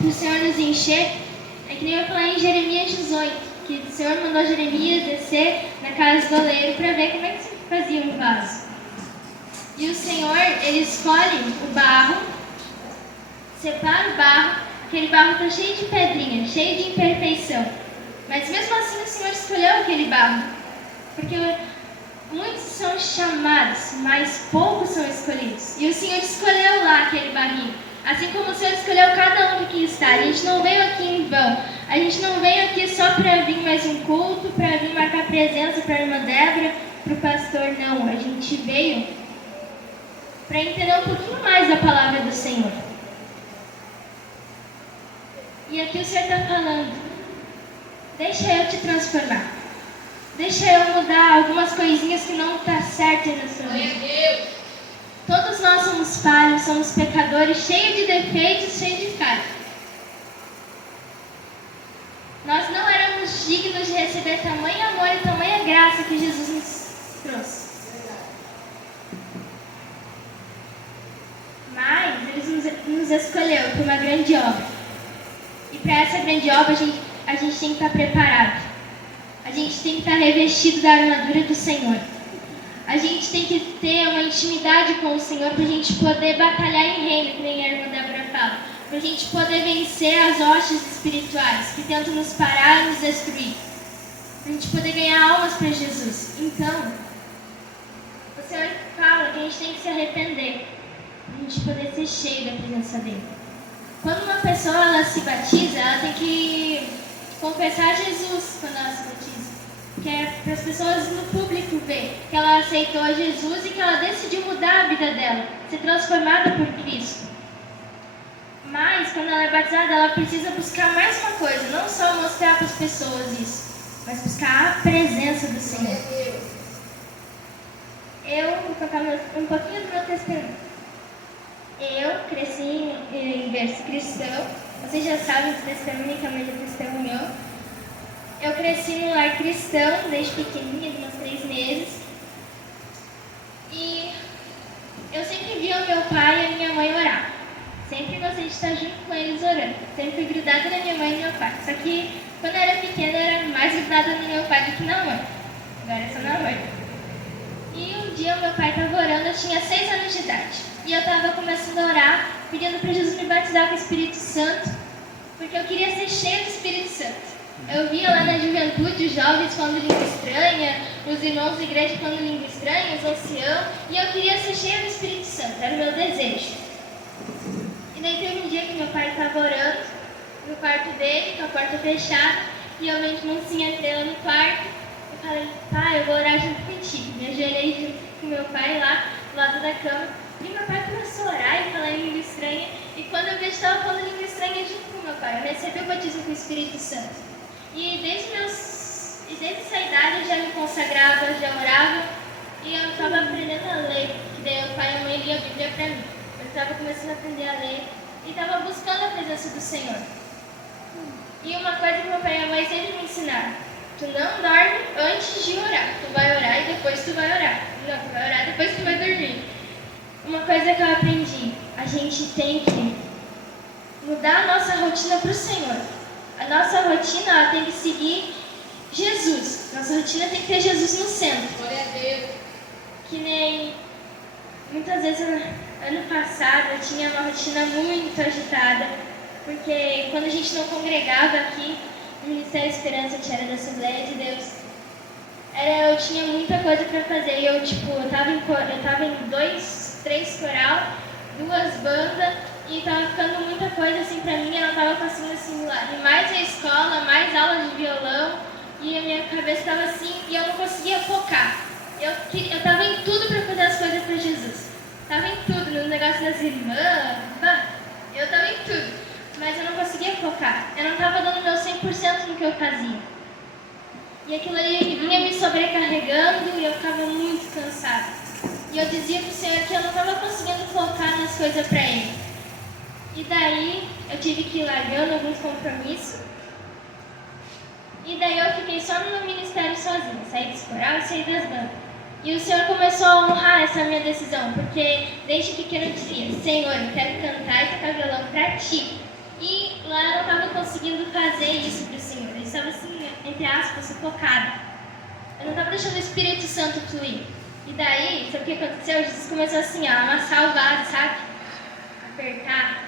para o Senhor nos encher, é que nem eu falei em Jeremias 18, que o Senhor mandou Jeremias descer na casa do oleiro para ver como é que se fazia um vaso. E o Senhor, Ele escolhe o barro, separa o barro, aquele barro está cheio de pedrinha, cheio de imperfeição. Mas mesmo assim o Senhor escolheu aquele barro, porque muitos são chamados, mas poucos são escolhidos. E o Senhor escolheu lá aquele barrinho. Assim como o Senhor escolheu cada um que aqui está. A gente não veio aqui em vão. A gente não veio aqui só para vir mais um culto, para vir marcar presença para a irmã Débora, para o pastor. Não, a gente veio para entender um pouquinho mais da palavra do Senhor. E aqui o Senhor está falando, deixa eu te transformar. Deixa eu mudar algumas coisinhas que não estão certas na sua vida. Todos nós somos falhos, somos pecadores, cheios de defeitos, cheios de falhas. Nós não éramos dignos de receber tamanho amor e tamanha graça que Jesus nos trouxe. Mas Ele nos escolheu para uma grande obra. E para essa grande obra a gente tem que estar preparado. A gente tem que estar revestido da armadura do Senhor. A gente tem que ter uma intimidade com o Senhor para a gente poder batalhar em reino, que nem a irmã Débora fala. Para a gente poder vencer as hostes espirituais que tentam nos parar e nos destruir. Para a gente poder ganhar almas para Jesus. Então, o Senhor fala que a gente tem que se arrepender. Para a gente poder ser cheio da presença dEle. Quando uma pessoa ela se batiza, ela tem que confessar Jesus quando ela se batiza. Que é para as pessoas no público ver que ela aceitou a Jesus e que ela decidiu mudar a vida dela, ser transformada por Cristo. Mas, quando ela é batizada, ela precisa buscar mais uma coisa, não só mostrar para as pessoas isso, mas buscar a presença do Senhor. Eu vou contar um pouquinho do meu testemunho. Eu cresci em berço cristão, vocês já sabem do testemunho que a mãe já testemunhou. Eu cresci num lar cristão, desde pequenininha, de uns 3 meses. E eu sempre via o meu pai e a minha mãe orar. Sempre gostei de estar junto com eles orando. Sempre grudada na minha mãe e no meu pai. Só que quando eu era pequena, eu era mais grudada no meu pai do que na mãe. Agora é só na mãe. E um dia o meu pai estava orando, eu tinha 6 anos de idade. E eu estava começando a orar, pedindo para Jesus me batizar com o Espírito Santo, porque eu queria ser cheia do Espírito Santo. Eu via lá na juventude os jovens falando língua estranha, os irmãos da igreja falando língua estranha, os anciãos, e eu queria ser cheia do Espírito Santo, era o meu desejo. E daí teve um dia que meu pai estava orando no quarto dele, com a porta fechada, e eu meio de mansinha entrei lá no quarto, e falei, pai, eu vou orar junto contigo. Me ajoelhei junto com meu pai lá, do lado da cama, e meu pai começou a orar e falar em língua estranha, e quando eu vi, eu estava falando língua estranha junto com meu pai, eu recebi o batismo com o Espírito Santo. E desde essa idade eu já me consagrava, já orava e eu estava aprendendo a ler, que daí o pai e a mãe liam a Bíblia para mim. Eu estava começando a aprender a ler e estava buscando a presença do Senhor. E uma coisa que meu pai e a mãe sempre me ensinaram, tu não dorme antes de orar, tu vai orar e depois tu vai orar. Não, tu vai orar e depois tu vai dormir. Uma coisa que eu aprendi, a gente tem que mudar a nossa rotina para o Senhor. A nossa rotina ela tem que seguir Jesus. Nossa rotina tem que ter Jesus no centro. Glória a Deus. Que nem muitas vezes ano passado eu tinha uma rotina muito agitada, porque quando a gente não congregava aqui no Ministério Esperança, que era da Assembleia de Deus, eu tinha muita coisa para fazer. E eu tava em 2, 3 coral, 2 bandas. E tava ficando muita coisa assim pra mim, eu não tava conseguindo assimilar. E mais a escola, mais aula de violão, e a minha cabeça tava assim, e eu não conseguia focar. Eu tava em tudo pra fazer as coisas pra Jesus. Tava em tudo, no negócio das irmãs, eu tava em tudo. Mas eu não conseguia focar. Eu não tava dando meu 100% no que eu fazia. E aquilo ali vinha me sobrecarregando e eu ficava muito cansada. E eu dizia pro Senhor que eu não tava conseguindo focar nas coisas pra Ele. E daí eu tive que ir largando alguns compromissos. E daí eu fiquei só no meu ministério sozinha. Saí dos coral e saí das bandas. E o Senhor começou a honrar essa minha decisão. Porque desde pequeno eu dizia, Senhor, eu quero cantar e tocar violão pra Ti. E lá eu não estava conseguindo fazer isso para o Senhor. Eu estava assim, entre aspas, sufocada. Eu não estava deixando o Espírito Santo fluir. E daí, sabe o que aconteceu? Jesus começou assim, a amassar o vaso, sabe? Apertar.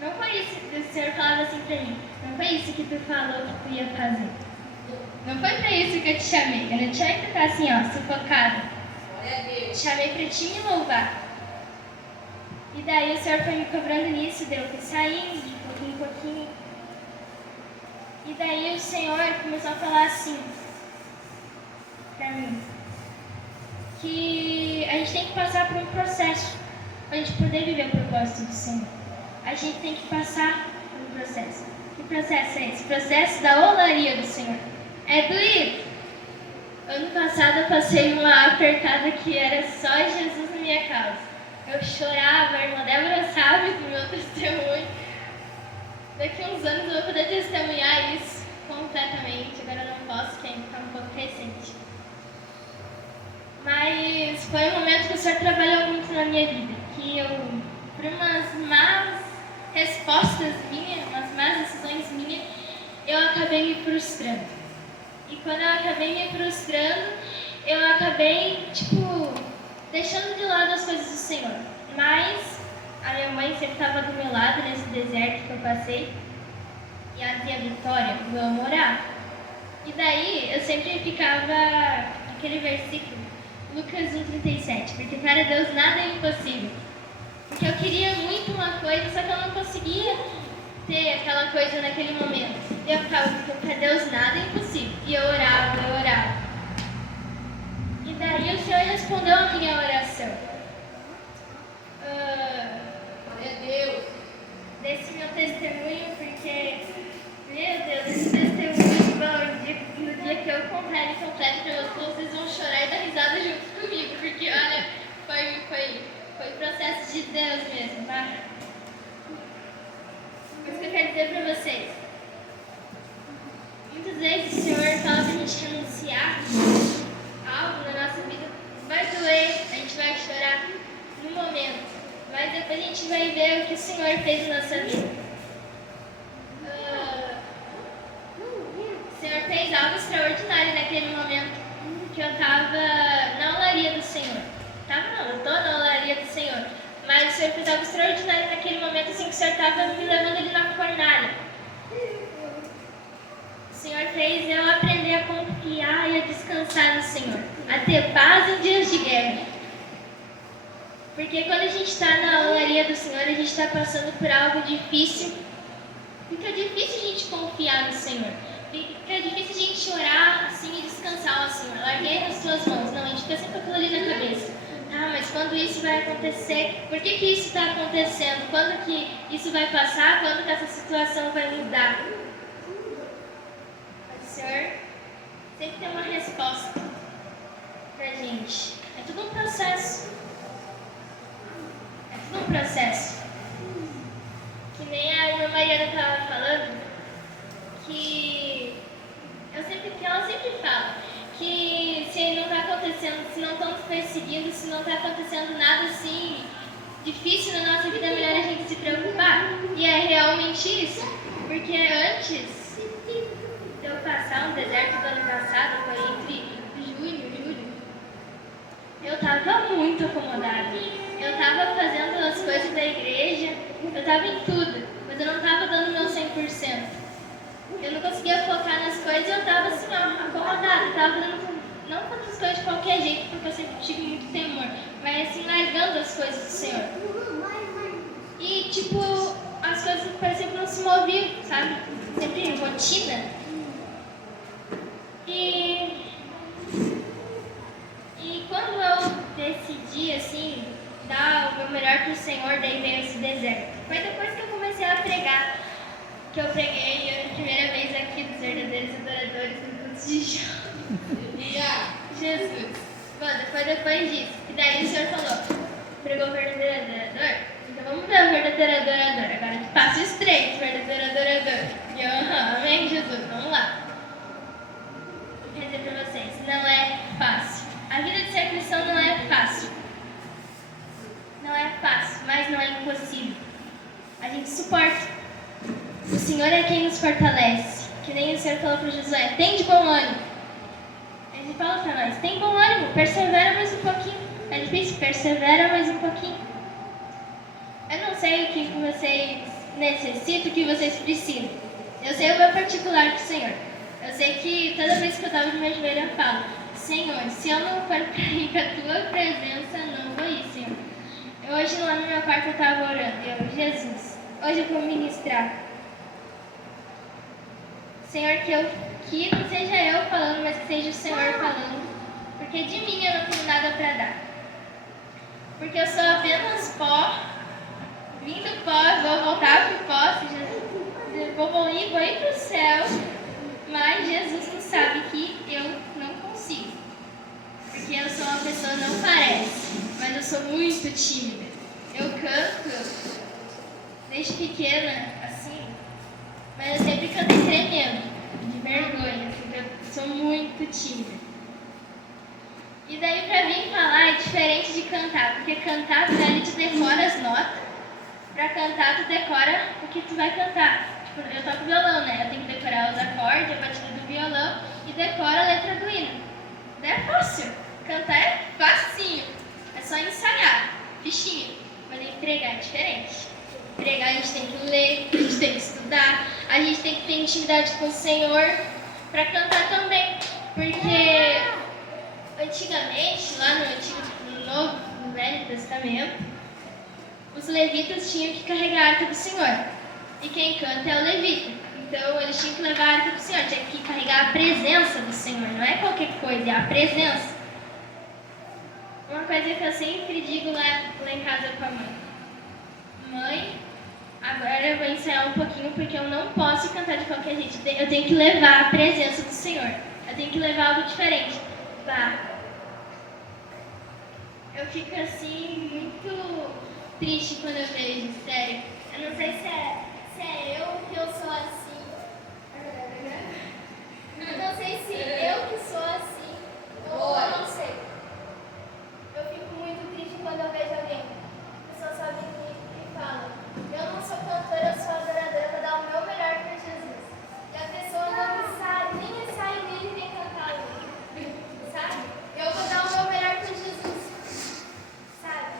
Não foi isso que o Senhor falava assim pra mim. Não foi isso que tu falou que tu ia fazer. Não foi pra isso que eu te chamei. Eu não te chamei pra ficar assim, ó, sufocada. Te chamei pra te me louvar. E daí o Senhor foi me cobrando nisso, daí eu fui saindo de pouquinho em pouquinho. E daí o Senhor começou a falar assim pra mim, que a gente tem que passar por um processo pra gente poder viver o propósito do Senhor. A gente tem que passar por um processo. Que processo é esse? Processo da olaria do Senhor. É doído. Ano passado eu passei uma apertada que era só Jesus na minha causa. Eu chorava, a irmã Débora sabe do meu testemunho. Daqui uns anos eu vou poder testemunhar isso completamente. Agora eu não posso, porque ainda está um pouco recente. Mas foi um momento que o Senhor trabalhou muito na minha vida. Que eu, por umas más respostas minhas, umas más decisões minhas, eu acabei me frustrando. E quando eu acabei me frustrando, eu acabei, deixando de lado as coisas do Senhor. Mas a minha mãe sempre estava do meu lado nesse deserto que eu passei. E a tia Vitória, eu amo orar. E daí eu sempre ficava aquele versículo, Lucas 1,37, porque para Deus nada é impossível. Porque eu queria muito uma coisa, só que eu não conseguia ter aquela coisa naquele momento. E eu ficava, porque para Deus nada é impossível. E eu orava, eu orava. E daí o Senhor respondeu a minha oração. Meu Deus, desse meu testemunho, porque, meu Deus, esse testemunho, bom, no dia que eu contar ele completo para vocês vão chorar e dar risada junto comigo, porque, olha, foi processo de Deus mesmo, tá? Mas o que eu quero dizer para vocês? Muitas vezes o Senhor fala para a gente renunciar a algo na nossa vida. Vai doer, a gente vai chorar no momento, mas depois a gente vai ver o que o Senhor fez na nossa vida. O Senhor fez algo extraordinário naquele momento que eu estava na olaria do Senhor. Eu estou na olaria do Senhor. Mas o Senhor fez algo extraordinário naquele momento, assim, que o Senhor estava me levando ali na fornalha. O Senhor fez eu aprender a confiar e a descansar no Senhor, a ter paz em dias de guerra. Porque quando a gente está na olaria do Senhor, a gente está passando por algo difícil. Fica difícil a gente confiar no Senhor. Fica difícil a gente orar assim e descansar ao Senhor. Larguei nas suas mãos. Não, a gente fica sempre com aquilo ali na cabeça. Mas quando isso vai acontecer? Por que isso está acontecendo? Quando que isso vai passar? Quando que essa situação vai mudar? Mas o Senhor sempre tem uma resposta pra gente. É tudo um processo. É tudo um processo. Que nem a irmã Mariana estava falando, que ela sempre fala que se não está acontecendo, se não estão nos perseguindo, se não está acontecendo nada assim difícil na nossa vida, é melhor a gente se preocupar. E é realmente isso. Porque antes de eu passar um deserto do ano passado, foi entre junho e julho, eu estava muito acomodada. Eu estava fazendo as coisas da igreja, eu estava em tudo, mas eu não estava dando meu 100%. Eu não conseguia focar nas coisas e eu estava assim, acomodada. Eu estava não fazendo as coisas de qualquer jeito, porque eu sempre tive muito temor, mas assim, largando as coisas do Senhor. E as coisas pareciam que não se moviam, sabe? Sempre em rotina. E quando eu decidi, assim, dar o meu melhor para o Senhor, daí veio esse deserto. Foi depois que eu comecei a pregar, que eu preguei a primeira vez aqui dos verdadeiros adoradores no culto de Jesus. Mano, foi depois disso. E daí o Senhor falou, pregou o verdadeiro adorador? Então vamos ver o verdadeiro adorador. Agora de passo estreito, verdadeiro adorador. E eu, amém, Jesus, vamos lá. Eu quero dizer pra vocês, não é fácil. A vida de ser cristão não é fácil. Não é fácil, mas não é impossível. A gente suporta. O Senhor é quem nos fortalece. Que nem o Senhor falou para Josué, tem de bom ânimo. Ele fala para nós, tem bom ânimo, persevera mais um pouquinho. É difícil, persevera mais um pouquinho. Eu não sei o que vocês necessitam, o que vocês precisam. Eu sei o meu particular com o Senhor. Eu sei que toda vez que eu dobro meu joelho eu falo, Senhor, se eu não for para ir com a tua presença, eu não vou ir, Senhor. Hoje lá no meu quarto eu estava orando, Jesus, hoje eu vou ministrar. Senhor, que não seja eu falando, mas que seja o Senhor falando. Porque de mim eu não tenho nada para dar. Porque eu sou apenas pó, vim do pó, vou voltar para o pó, vou ir para o céu. Mas Jesus não sabe que eu não consigo. Porque eu sou uma pessoa, não parece, mas eu sou muito tímida. Eu canto desde pequena, assim, mas eu sempre cantei tremendo, de vergonha, assim, eu sou muito tímida. E daí pra mim falar é diferente de cantar, porque cantar tu ali tu decora as notas, pra cantar tu decora o que tu vai cantar. Tipo, eu toco violão, né? Eu tenho que decorar os acordes, a batida do violão e decoro a letra do hino. Não é fácil. Cantar é facinho. É só ensaiar. Fichinha. Mas entregar é diferente. Entregar a gente tem que ler, a gente tem que estudar, a gente tem que ter intimidade com o Senhor para cantar também. Porque antigamente, lá no Novo, no Velho Testamento, os levitas tinham que carregar a arca do Senhor. E quem canta é o levita. Então eles tinham que levar a arca do Senhor, tinha que carregar a presença do Senhor. Não é qualquer coisa, é a presença. Uma coisa que eu sempre digo lá em casa com a mãe. Mãe, agora eu vou ensaiar um pouquinho porque eu não posso cantar de qualquer jeito. Eu tenho que levar a presença do Senhor. Eu tenho que levar algo diferente. Vá. Eu fico assim, muito triste quando eu vejo, sério. Eu não sei se é eu que eu sou assim. Eu não sei se eu que sou assim. Ou eu não sei. Eu fico muito triste quando eu vejo alguém. A pessoa só vem e fala, eu não sou cantora, eu sou adoradora, eu vou dar o meu melhor para Jesus. E a pessoa não sabe, nem sai nele e vem cantar ali. Sabe? Eu vou dar o meu melhor para Jesus. Sabe?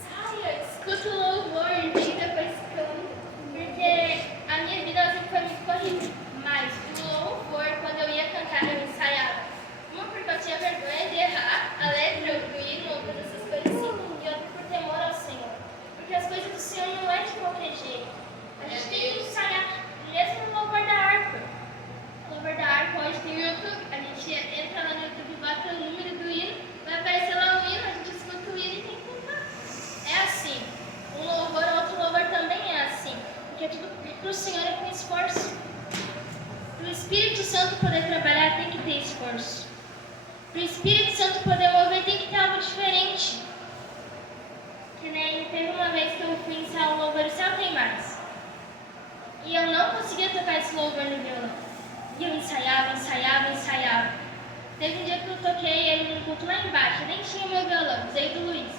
Saia, escuta o louvor e vem depois canta. Porque a minha vida sempre foi muito corrida. Mas o louvor, quando eu ia cantar, eu ensaiava. Uma porque eu tinha vergonha de errar a letra do hino, ou essas coisas assim. E outra por temor ao Senhor. Porque as coisas do Senhor não é de qualquer jeito. A gente tem que ensaiar, mesmo no louvor da harpa. O louvor da harpa hoje tem o YouTube. A gente entra lá no YouTube, bota o número do hino, vai aparecer lá o hino, a gente escuta o hino e tem que cantar. É assim. Um louvor, outro louvor também é assim. Porque tudo para o Senhor é com esforço. Para o Espírito Santo poder trabalhar tem que ter esforço. Para o Espírito Santo poder mover tem que ter algo diferente. Que nem teve uma vez que eu fui ensaiar um louvor, o Céu Tem Mais. E eu não conseguia tocar esse louvor no violão. E eu ensaiava. Teve um dia que eu toquei ele no culto lá embaixo, eu nem tinha meu violão, usei do Luiz.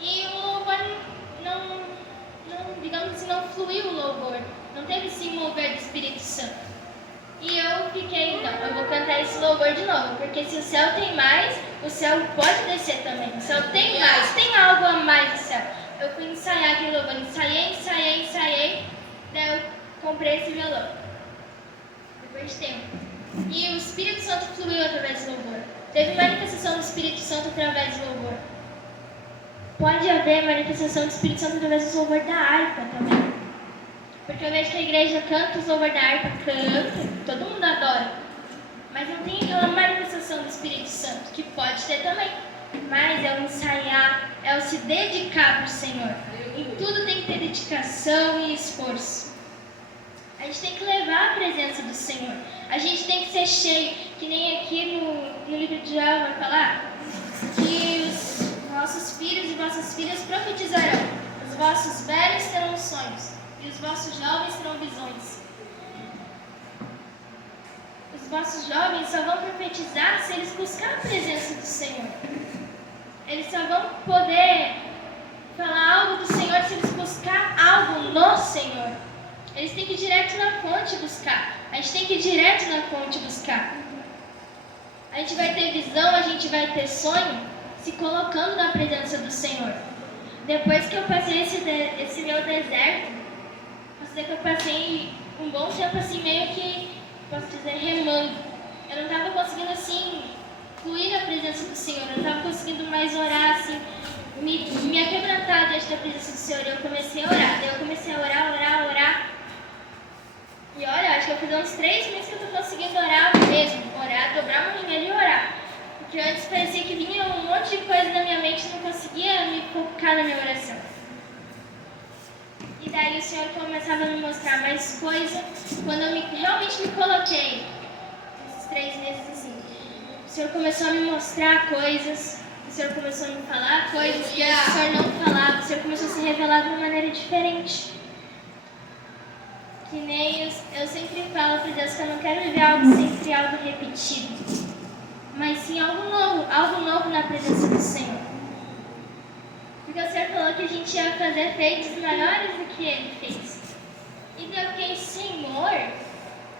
E o louvor digamos assim, não fluiu o louvor. Não teve esse mover do Espírito Santo. E eu fiquei, não, eu vou cantar esse louvor de novo. Porque se o céu tem mais, o céu pode descer também. O céu tem mais, tem algo a mais no céu. Eu fui ensaiar aquele louvor, ensaiei. Daí eu comprei esse violão. Depois de tempo. E o Espírito Santo fluiu através do louvor. Teve manifestação do Espírito Santo através do louvor. Pode haver manifestação do Espírito Santo através do louvor da harpa também. Porque eu vejo que a igreja canta os louvor da harpa, todo mundo adora. Mas não tem aquela manifestação do Espírito Santo, que pode ter também. Mas é o ensaiar, é o se dedicar para o Senhor. Em tudo tem que ter dedicação e esforço. A gente tem que levar a presença do Senhor. A gente tem que ser cheio, que nem aqui no livro de Joel vai falar, que os vossos filhos e vossas filhas profetizarão. Os vossos velhos terão sonhos. E os vossos jovens terão visões. Os vossos jovens só vão profetizar se eles buscarem a presença do Senhor. Eles só vão poder falar algo do Senhor se eles buscarem algo no Senhor. Eles têm que ir direto na fonte buscar. A gente tem que ir direto na fonte buscar. A gente vai ter visão, a gente vai ter sonho, se colocando na presença do Senhor. Depois que eu passei esse meu deserto, posso dizer que eu passei um bom tempo assim, meio que, posso dizer, remando. Eu não estava conseguindo assim, fluir na presença do Senhor. Eu não estava conseguindo mais orar assim, me aquebrantar diante da presença do Senhor. Eu comecei a orar. Daí eu comecei a orar. E olha, acho que eu fiz uns 3 meses que eu estou conseguindo orar mesmo. Orar, dobrar meu joelho e orar. Porque antes parecia que vinha um monte de coisa na minha mente e não conseguia me focar na minha oração. E daí o Senhor começava a me mostrar mais coisa. Quando eu realmente me coloquei, esses 3 meses assim, o Senhor começou a me mostrar coisas. O Senhor começou a me falar coisas que o Senhor não falava. O Senhor começou a se revelar de uma maneira diferente. Que nem eu sempre falo para Deus que eu não quero viver sempre algo repetido, mas sim algo novo na presença do Senhor. Porque o Senhor falou que a gente ia fazer feitos maiores do que Ele fez. E eu fiquei, Senhor,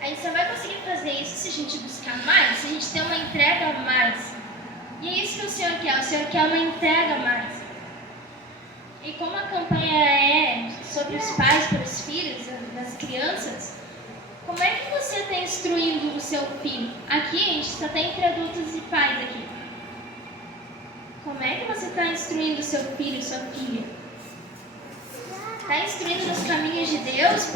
a gente só vai conseguir fazer isso se a gente buscar mais, se a gente ter uma entrega a mais. E é isso que o Senhor quer uma entrega a mais. E como a campanha é sobre os pais para os filhos, das crianças, como é que você está instruindo o seu filho? Aqui a gente só tem entre adultos e pais aqui. Como é que você está instruindo o seu filho, sua filha? Está instruindo nos caminhos de Deus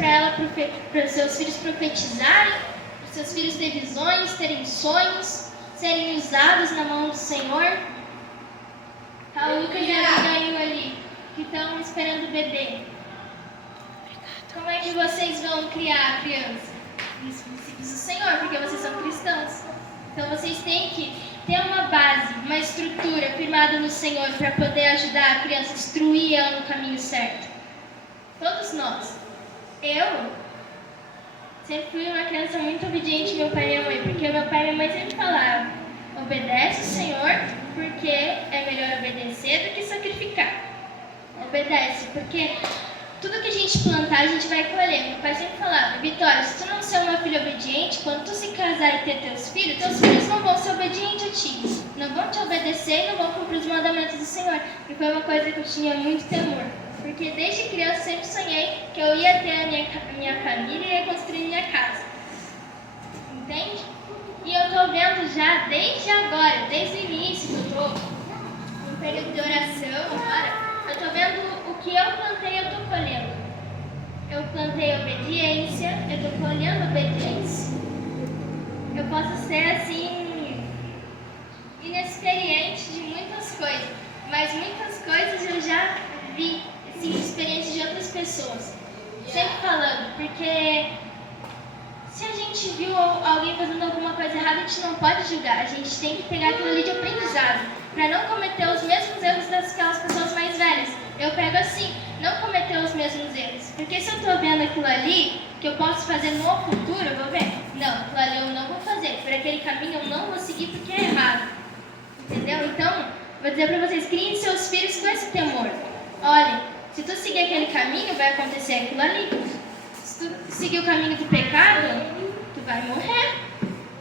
para os seus filhos profetizarem, para os seus filhos terem visões, terem sonhos, serem usados na mão do Senhor? Tá o Lucas e a Abigail ali, que estão esperando o bebê. Como é que vocês vão criar a criança? Nos princípios do Senhor, porque vocês são cristãos. Então vocês têm que ter uma base, uma estrutura firmada no Senhor para poder ajudar a criança a instruir ela no caminho certo. Todos nós. Eu sempre fui uma criança muito obediente ao meu pai e minha mãe, porque meu pai e minha mãe sempre falavam: obedece o Senhor, porque é melhor obedecer do que sacrificar. Obedece, porque tudo que a gente plantar, a gente vai colher. Meu pai sempre falava: Vitória, se tu não ser uma filha obediente, quando tu se casar e ter teus filhos não vão ser obedientes a ti. Não vão te obedecer e não vão cumprir os mandamentos do Senhor. E foi uma coisa que eu tinha muito temor. Porque desde criança sempre sonhei que eu ia ter a minha família e ia construir minha casa. Entende? E eu estou vendo já desde agora, desde o início, que eu estou no período de oração agora, eu estou vendo o que eu plantei, eu estou colhendo. Eu plantei obediência, eu estou colhendo obediência. Eu posso ser assim, inexperiente de muitas coisas, mas muitas coisas eu já vi, assim, experiência de outras pessoas. Sempre falando, porque se a gente viu alguém fazendo alguma coisa errada, a gente não pode julgar. A gente tem que pegar aquilo ali de aprendizado, para não cometer os mesmos erros daquelas pessoas mais velhas. Eu pego assim, não cometer os mesmos erros. Porque se eu estou vendo aquilo ali, que eu posso fazer no futuro, eu vou ver. Não, aquilo ali eu não vou fazer. Por aquele caminho eu não vou seguir porque é errado. Entendeu? Então, vou dizer para vocês, criem seus filhos com esse temor. Olha, se tu seguir aquele caminho, vai acontecer aquilo ali. Se tu seguir o caminho do pecado, tu vai morrer.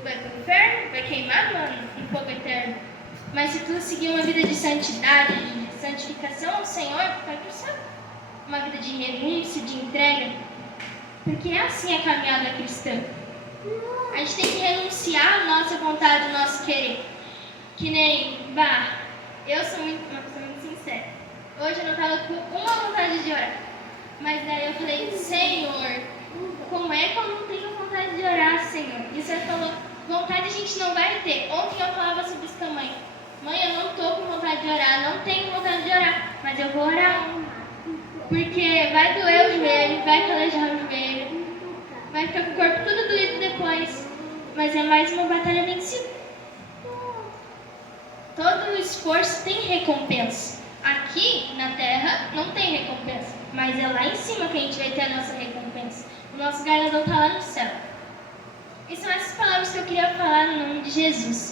Vai para o inferno, vai queimar no fogo eterno. Mas se tu seguir uma vida de santidade, de santificação ao Senhor, tu vai para o céu. Uma vida de renúncia, de entrega. Porque é assim a caminhada cristã. A gente tem que renunciar à nossa vontade, ao nosso querer. Que nem, eu sou uma pessoa muito sincera. Hoje eu não estava com uma vontade de orar. Mas daí eu falei: Senhor, como é que eu não tenho vontade de orar, Senhor? E o Senhor falou: vontade a gente não vai ter. Ontem eu falava sobre isso com a mãe. Mãe, eu não estou com vontade de orar, não tenho vontade de orar, mas eu vou orar. Porque vai doer o joelho, vai calejar o joelho, vai ficar com o corpo tudo doído depois. Mas é mais uma batalha vencida. Todo o esforço tem recompensa. Aqui na terra não tem recompensa, mas é lá em cima que a gente vai ter a nossa recompensa. O nosso galardão está lá no céu. E são essas palavras que eu queria falar no nome de Jesus.